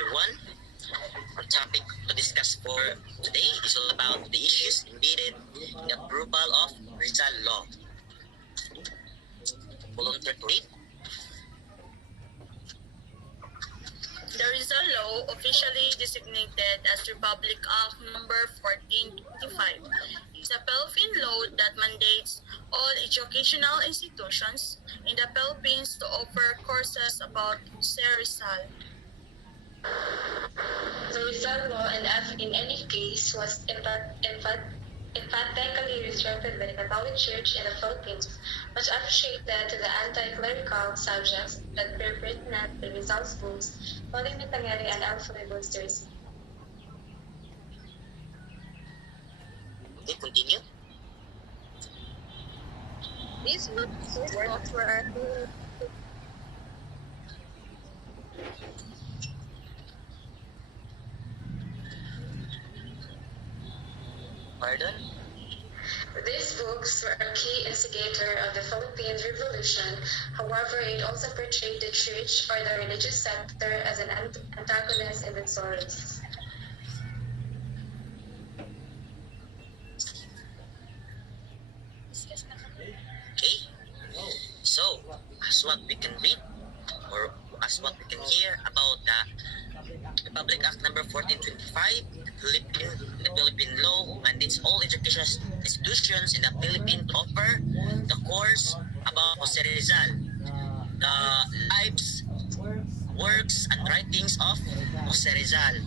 everyone. Our topic to discuss for today is all about the issues embedded in the approval of Rizal Law. Volunteer to read. The Rizal Law, officially designated as Republic Act Number 1425, is a Philippine law that mandates all educational institutions in the Philippines to offer courses about Rizal. The Rizal Law in any case was emphatically restricted by the Catholic Church in the Philippines, much appreciated to the anti-clerical subjects that were written at the Rizal schools, following Mitangeri and Alfred Boosters. Okay, continue. These books were Pardon? These books were a key instigator of the Philippine Revolution. However, it also portrayed the church or the religious sector as an antagonist in the stories. Okay. So, as what we can read or as what we can hear about the Republic Act Number 1425, the Philippine law mandates all educational institutions in the Philippines to offer the course about Jose Rizal, the lives, works, and writings of Jose Rizal.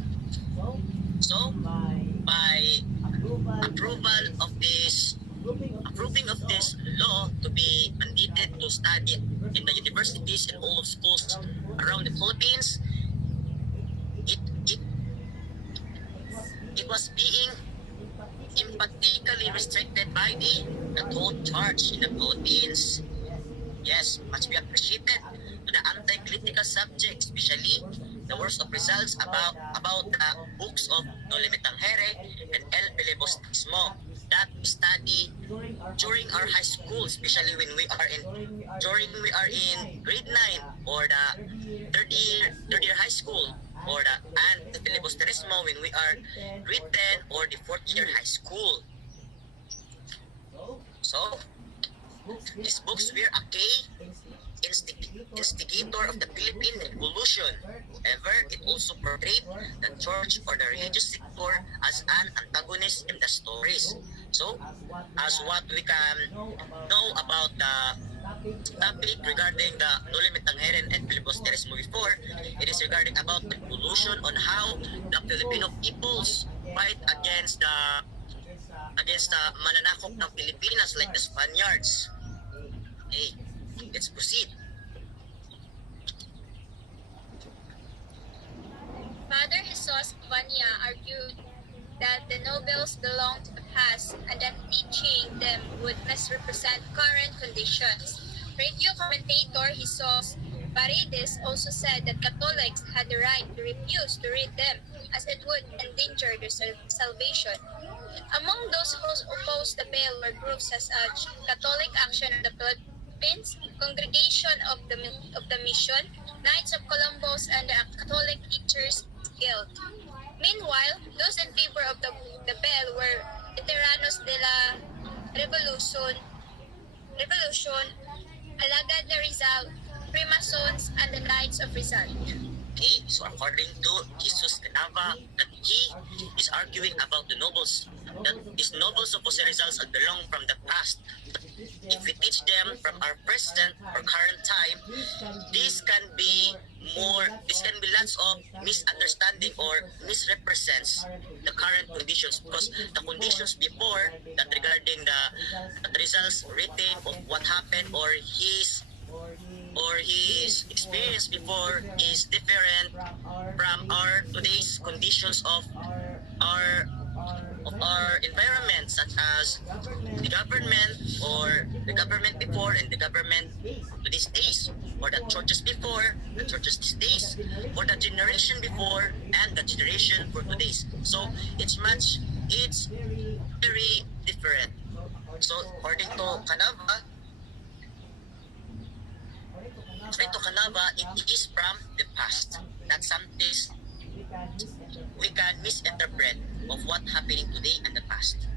So, by approving of this law to be mandated to study in the universities and all of schools around the Philippines, it was being emphatically restricted by the Catholic Church in the Philippines. Yes, must be appreciated to the anti-critical subjects, especially the works of results about the books of No Limitangere and El Filibustrismo that we study during our high school, especially when we are in grade 9 or the third year high school, or the and Filibustrismo when we are grade 10 or the fourth year high school. So these books were a key instigator of the Philippine Revolution. However, it also portrayed the church or the religious sector as an antagonist in the stories. So, as what we can know about the topic regarding the Noli Me Tangere and Filibusterismo before, it is regarding about the revolution on how the Filipino peoples fight against the mananakop ng Pilipinas like the Spaniards. Okay, let's proceed. Father Jesus Vania argued that the nobles belonged to the past and that teaching them would misrepresent current conditions. Radio commentator Jesus Paredes also said that Catholics had the right to refuse to read them as it would endanger their salvation. Among those who opposed the bill were groups such as Catholic Action of the Philippines, Congregation of the Mission, Knights of Columbus, and the Catholic Teachers Guild. Meanwhile, those in favor of the bill were Veteranos de la Revolution, Alagad de Rizal, Freemasons, and the Knights of Rizal. Okay, so according to Jesus Canava, that he is arguing about the nobles, that these nobles of Jose Rizal belong from the past. If we teach them from our present or current time, this can be lots of misunderstanding or misrepresents the current conditions, because the conditions before that regarding the results written of what happened or his experience before is different from our today's conditions of our environment, such as the government or the government before and the government to these days, or the churches before, the churches these days, or the generation before and the generation for today's. So it's very different. So according to Canava, it is from the past, not something we can misinterpret of what happening today and the past.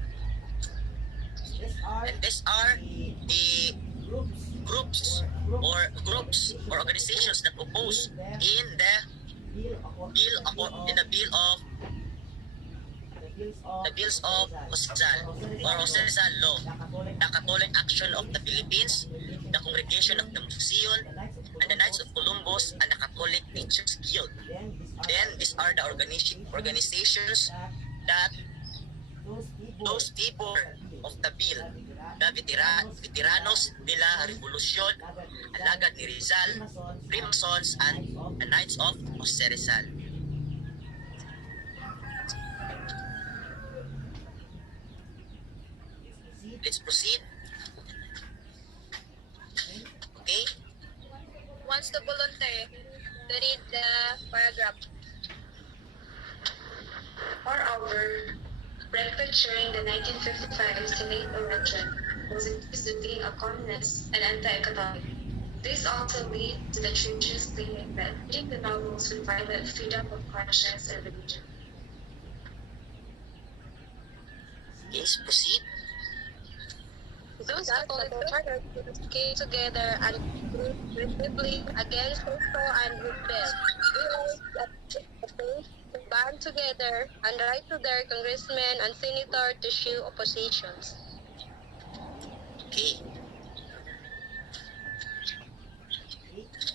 And these are the groups or organizations that oppose in the bill of the bills of Jose Rizal Law, the Catholic Action of the Philippines, the Congregation of the Museum, and the Knights of Columbus, and the Catholic Teachers Guild. Then these are the organizations that those people of the bill, the Veteranos de la Revolucion, Alagad ni Rizal, Freemasons, and the Knights of Jose Rizal. Let's proceed. Okay? Wants to volunteer to read the paragraph. Moreover, Rector during the 1955 Senate election was accused of being a communist and anti-Catholic. This also leads to the church's claiming that reading the novels would violate freedom of conscience and religion. Yes, proceed. Those Catholic churches came together and aggressively against Cristo and Rizal. Realized that the faith to band together and write to their congressmen and senators to show oppositions. Okay.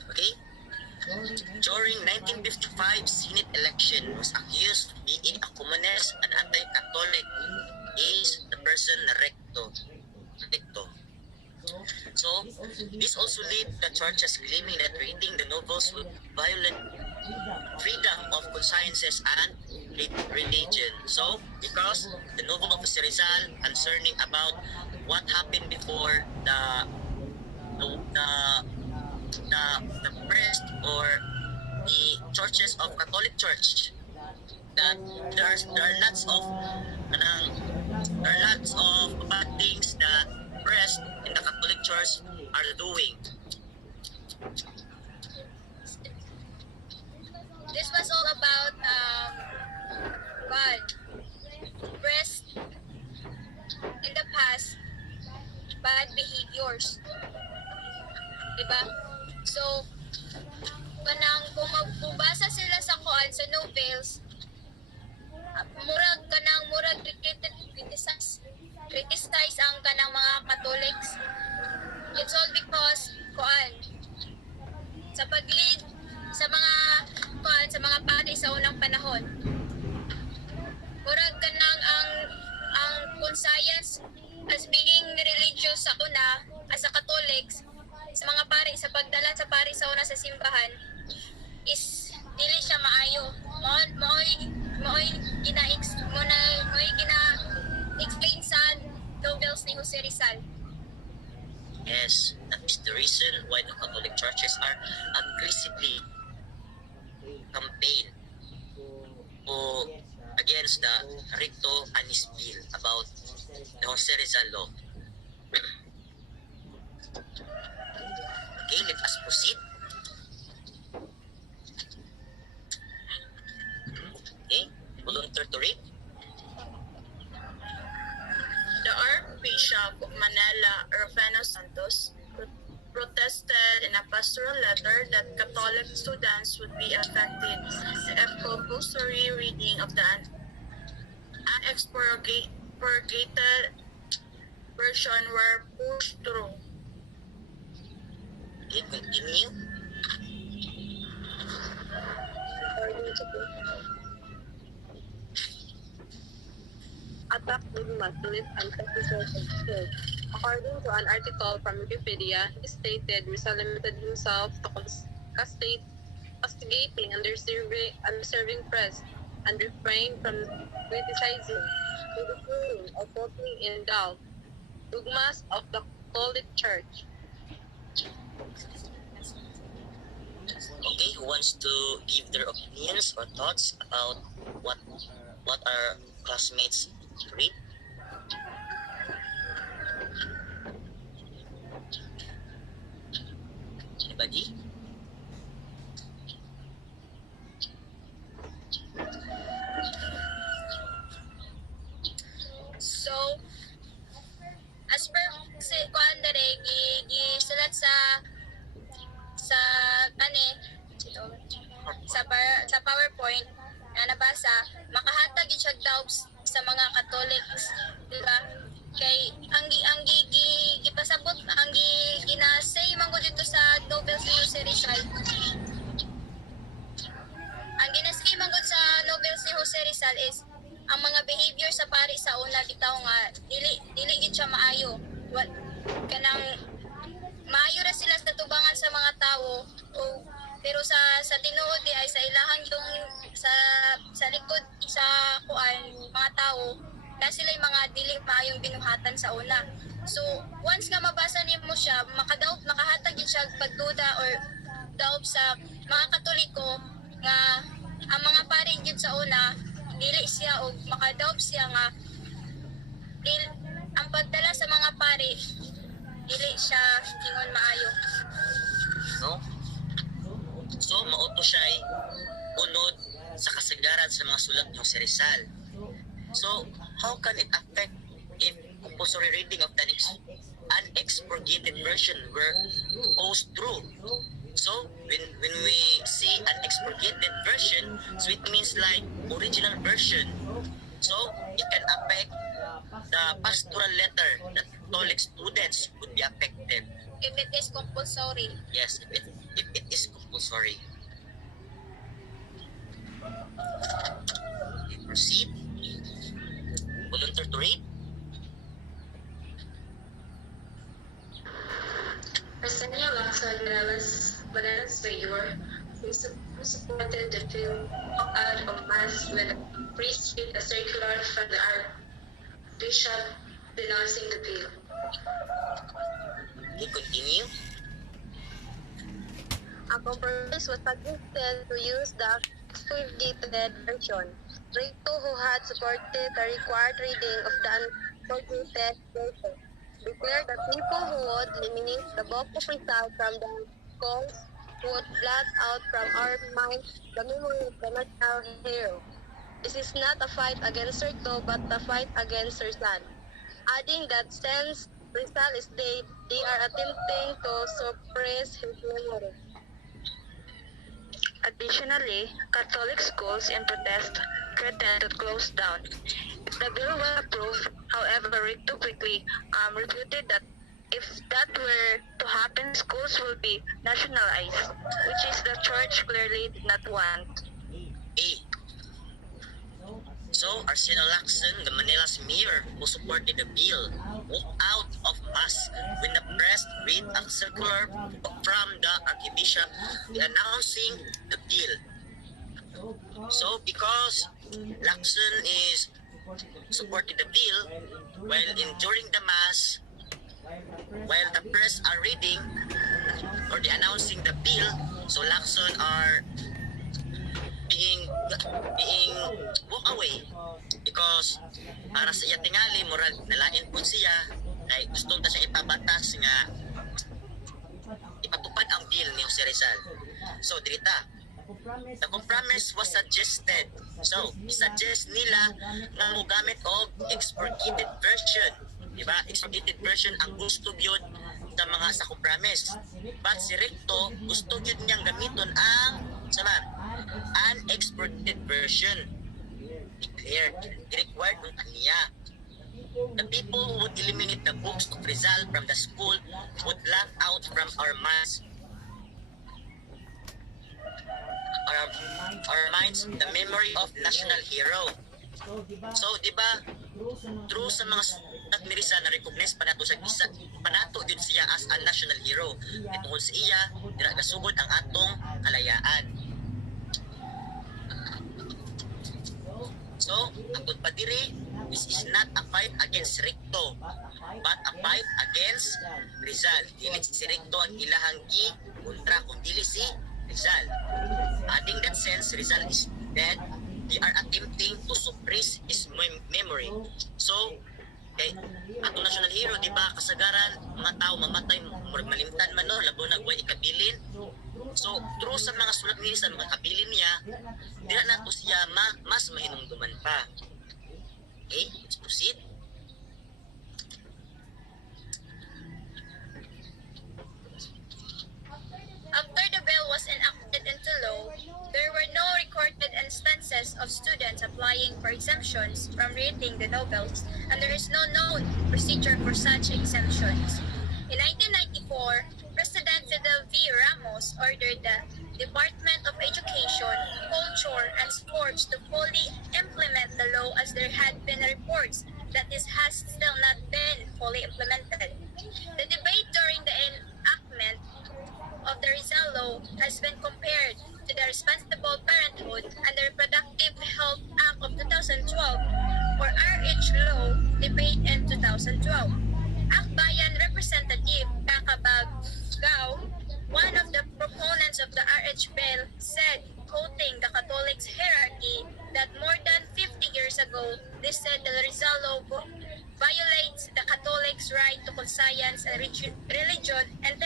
Okay? During 1955 Senate election was accused of being a communist and anti-Catholic is the person Recto. So, this also led the churches claiming that reading the novels would violate freedom of consciences and religion. So, because the novel of Jose Rizal concerning about what happened before the priest or the churches of Catholic Church, that there are lots of bad things that priest in the Catholic Church are doing. This was all about bad press in the past, bad behaviors. Diba? So, kung basa sila sa kuan sa novels, murag criticize ang kanang mga Catholics. It's all because sa pag-lead sa mga pari sa unang panahon, murag kanang ang conscience as being religious sa una as a Catholics sa mga pari sa pagdala sa pari sa una sa simbahan is dili siya maayo. Mo'y gina-explain sa novels ni Jose Rizal. Yes, that is the reason why the Catholic churches are aggressively campaign against the Recto and his bill about the Jose Rizal Law. Okay, let us proceed. Okay, volunteer to read. The Archbishop of Manila, Rufino Santos, protested in a pastoral letter that Catholic students would be affected if compulsory reading of the unexpurgated version were pushed through. Okay, continue. Attack dogma to its anti-church. According to an article from Wikipedia, he stated Rizal limited himself to castigating and serving press and refrained from criticizing, ridiculing, or putting in doubt dogmas of the Catholic Church. Okay, who wants to give their opinions or thoughts about what our classmates read? Anybody? sa PowerPoint nga nabasa, makahatag gid siya daw sa mga Catholics, di ba? Kay gipasabot ginasay man gud dito sa Nobel si Jose Rizal. Ang ginasay man gud sa Nobel si Jose Rizal is ang mga behavior sa pari sa una bitaw nga dili gid siya maayo. Kanang maayo ra sila sa tubangan sa mga tawo pero sa tinuod di ay sa ilahang yung sa likod sa kuan mga tawo na sila yung mga dili maayong binuhatan sa una. So once nga mabasa nimo siya makahatag gid siya pagduda or daob sa mga Katoliko nga ang mga pari gid sa una dili siya og makadaob siya nga ang pagdala sa mga pari dili siya ingon maayo. No? So, mauto siya ay unod sa kasagaran sa mga sulat ni Jose Rizal. So, how can it affect if compulsory reading of the unexpurgated version were posed through? So, when we see an expurgated version, so it means like original version. So, it can affect the pastoral letter that Catholic students would be affected. If it is compulsory. Yes, if it is compulsory. Okay, proceed. Volunteer to read. Arsenio Lacson Bananas Mayor, who supported the film out of mass when a priest read a circular from the Archbishop denouncing the bill. Okay, continue. A compromise was suggested to use the expurgated version. Recto, who had supported the required reading of the unexpurgated version, declared that people who would eliminate the book of Rizal from the schools would blot out from our minds the memory of the national hero. This is not a fight against Recto, but a fight against Rizal, adding that since Rizal is dead, they are attempting to suppress his memory. Additionally, Catholic schools in protest threatened to close down. If the bill was approved, however, Recto quickly refuted that if that were to happen, schools will be nationalized, which is the church clearly did not want. A. So, Arsenio Lacson, the Manila's mayor who supported the bill, walked out of mass when the press read a circular from the Archbishop announcing the bill. So, because Lacson is supported the bill, during the mass, while the press are reading or the announcing the bill, so Lacson are being walk away because para sa iya tingali moral nalain po siya kay gusto ta siya ipabatas nga ipatupad ang bill ni Jose Rizal. So dirita the compromise was suggested. So suggest nila nga mogamit og expurgated version, di ba? Expurgated version ang gusto gyud sa mga sa compromise, but si Recto gusto gyud niyang gamiton ang unexpurgated version. Declared, required ng kaniya. The people who would eliminate the books of Rizal from the school would lock out from our minds the memory of national hero. So, di ba, true sa mga sulat ni Rizal na recognize panato din siya as a national hero. Itungkol sa iya, dira gasugod ang atong kalayaan. So, atod pa diri, this is not a fight against Recto, but a fight against Rizal. Dili si Recto ang ilahang kontra kung dili si Rizal. Adding that sense, Rizal is dead, they are attempting to suppress his memory. So, kay atong national hero, di ba, kasagaran, mga tao mamatay, malimtan man no, labo na buhay ikabilin. So, true sa mga sulat niya, sa mga kabilin niya, dila na to siya mas mahinungduman pa. Okay, let's proceed. After the bill was enacted into law, there were no recorded exemptions from reading the novels, and there is no known procedure for such exemptions. In 1994, President Fidel V. Ramos ordered the Department of Education, Culture, and Sports to fully implement the law, as there had been reports that this has still not been fully implemented. The debate during the enactment of the Rizal Law has been compared to the Responsible Parenthood and the Reproductive Health Act of 2012, or RH Law, debate in 2012. Akbayan Representative Kakabag Gao, one of the proponents of the RH bill, said, quoting the Catholics' hierarchy, that more than 50 years ago, they said the Rizal Law violates the Catholics' right to conscience and religion, and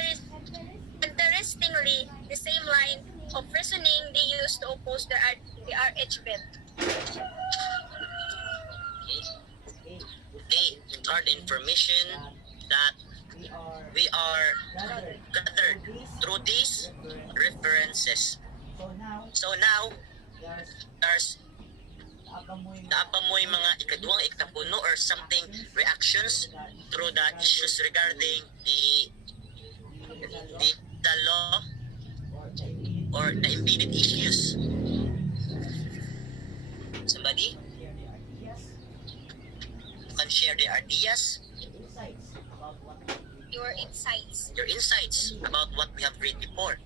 interestingly, the same line of reasoning they used to oppose the RH bill. Okay, are the information that we are gathered through these references. So now, there's naapamoy mga ikaduhang iktapuno or something reactions through the issues regarding the law or the embedded issues. Somebody can share their ideas, your insights about what we have read before,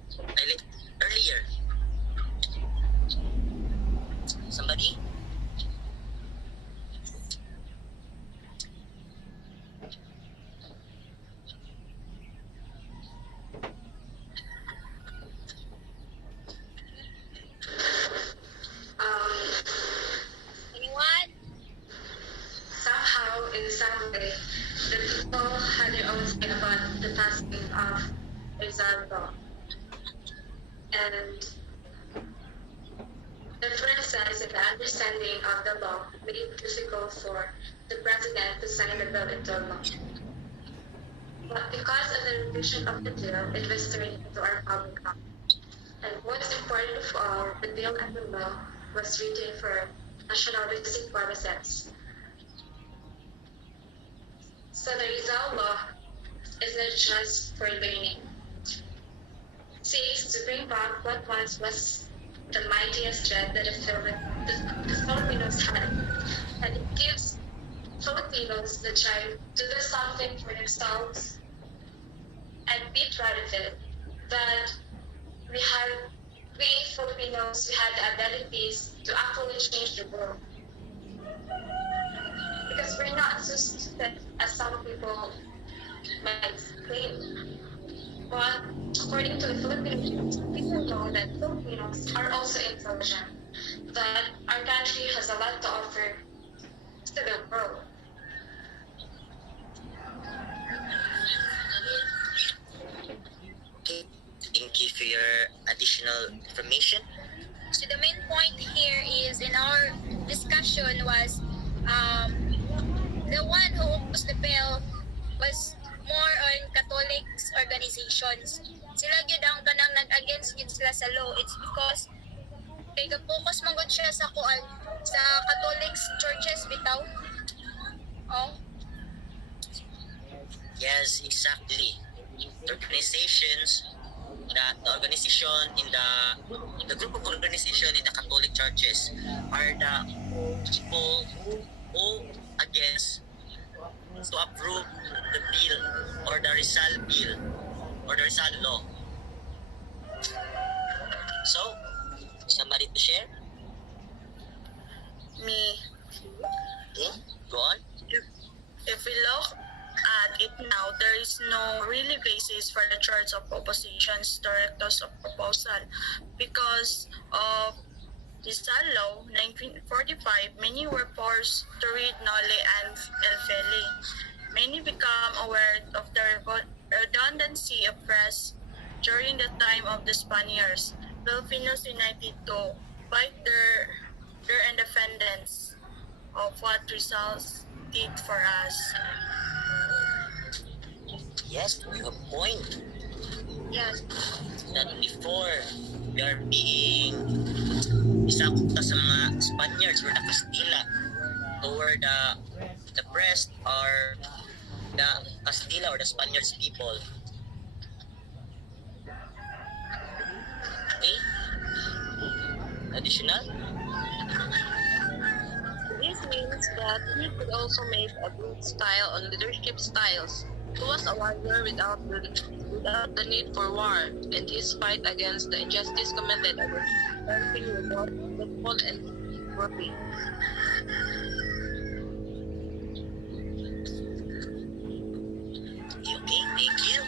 earlier. Somebody? Anyone? Somehow, in some way, the people had their own say about the passing of Rizal Law. And differences in the understanding of the law made it difficult for the president to sign the bill into law. But because of the revision of the bill, it was turned into our public law. And most important of all, the bill and the law was written for national basic purposes. So the Rizal Law is not just for learning. It seeks to bring back what once was the mightiest dread that the Filipinos had, and it gives Filipinos the drive to do something for themselves and be proud of it. That we Filipinos, we had the abilities to actually change the world. Because we're not so stupid as some people might claim. But according to the Filipinos, people know that Filipinos are also intelligent, that our country has a lot to offer to the world. Okay, thank you for your additional information. So the main point here is, in our discussion, was the one who opposed the bill was more on Catholic organizations. Sila gyud ang kanang nag-against gyud sila sa law. It's because kay ga-focus man gud siya sa sa Catholic churches bitaw. Oh. Yes, exactly. The organizations, the organization in the group of organization in the Catholic churches are the people who against to approve the bill or the Rizal bill or the Rizal law. So, somebody to share? Me. Okay, go on. If we look at it now, there is no really basis for the Church of Opposition's directors of proposal because of Rizal Law 1945. Many were forced to read Noli and El Feli. Many become aware of the redundancy of press during the time of the Spaniards. Filipinos united to fight their independence of what Rizal did for us. Yes, you have a point. Yes. That before we are being isakop sa mga Spaniards or the Castilla, toward the press or the Castilla or the Spaniards people. Okay? Additional? This means that he could also make a good style on leadership styles. He was a warrior without the need for war, and his fight against the injustice committed against country without peaceful and worthy. Okay, thank you.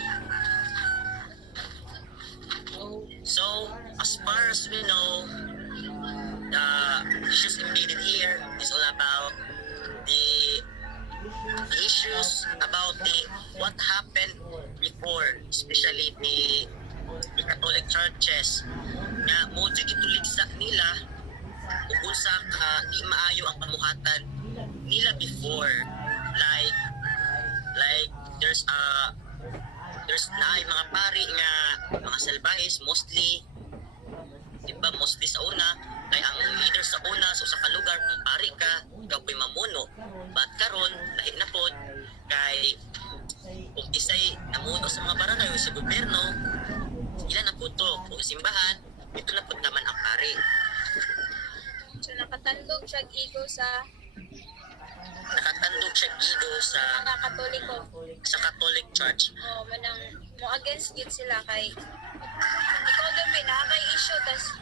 So, as far as we know, the issues embedded here is all about the issues about what happened before, especially the Catholic churches nga mo gituligsa nila kung unsa ka di maayo ang pamuhatan nila before, like there's naay mga pari nga mga salbahis mostly, diba, mostly sa una kay ang leader sa una sa ka lugar kung pari ka ikaw ko'y mamuno, but karon lahi na pod kay kung isay namuno sa mga barangay o sa gobyerno ilan na po to kung simbahan ito na po naman ang pari. So nakatandog siya igo sa sa Katoliko. sa Catholic Church. Oh, manang mo against gid sila kay ikaw gabi na kay issue tas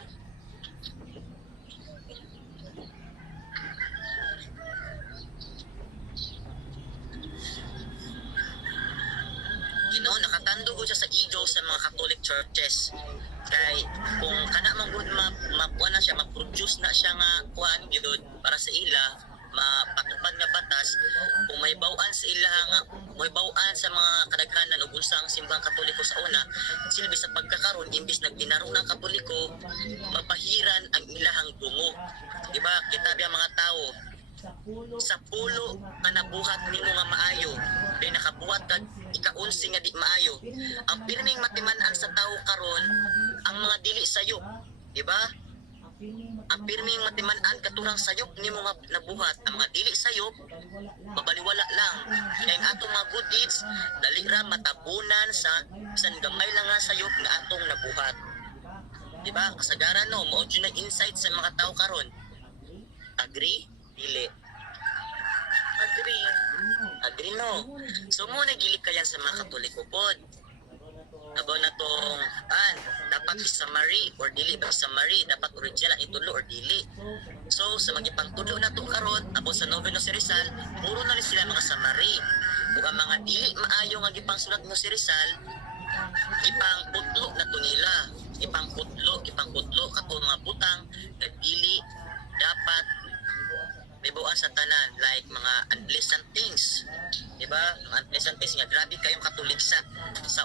Nakatando ko siya sa ego sa mga Catholic churches. Kay kung kana man gud mapuan na siya, mag-produce na siya nga kuan gyud para sa ila, mapatupad nga batas, kung may bawaan sa ila nga, may bawaan sa mga kadaghanan ug unsa ang simbang Katoliko sa una, silbi sa pagkakaron imbis nagdinaro ng Katoliko, mapahiran ang ilahang dungo. Diba? Kita biya mga tao, sa pulo nga nabuhat nimo nga maayo, di nakabuhat kag ikaunsi nga di maayo. Ang pirming matiman-an sa tao karon ang mga dili sayop, di ba? Ang pirming matiman-an katurang sayop nimo nga nabuhat, ang mga dili sayop mabaliwala lang. Kay ang atong mga good deeds dali ra matabunan sa bisan gamay lang nga sayop nga atong nabuhat. Di ba? Kasagaran no, mao jud na insight sa mga tao karon. Agree? Dili. Agree no. So mo nagili kayan sa mga Katoliko pod. Abo na tong dapat summary or dili ba summary, dapat original ang itulo or dili. So sa magipangtulo na to karon abo sa Noveno si Rizal, puro na rin sila mga summary. Ug ang mga dili maayo nga gipangsulat mo si Rizal, ipangputlo na to nila. Ipangputlo kato mga butang nga dili dapat may buwan sa tanan, like mga unpleasant things, di ba? Mga unpleasant things nga grabe kayong Katolik sa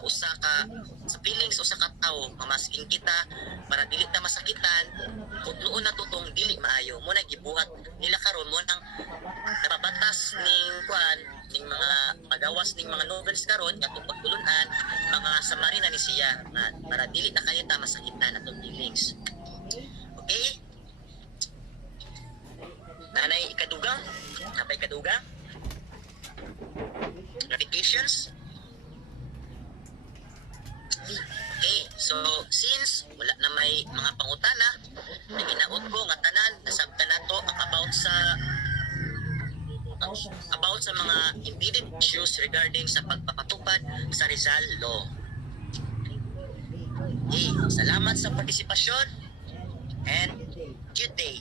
usa ka sa feelings usa ka tawo, mamasking kita para dili ta masakitan, putluon na tutong dili maayo mo na gibuhat nila karon mo nang nababatas ning kuan ning mga pagawas ning mga novels karon katong pagtulunan mga summary na ni siya nga para dili na kayo ta masakitan atong feelings. Okay? Nanay ikadugang? Napay ikadugang? Clarifications? Okay, so since wala na may mga pangutana, naginaot ko nga tanan, nasabtan na to ang about sa mga embedded issues regarding sa pagpapatupad sa Rizal Law. Okay, salamat sa partisipasyon and good day.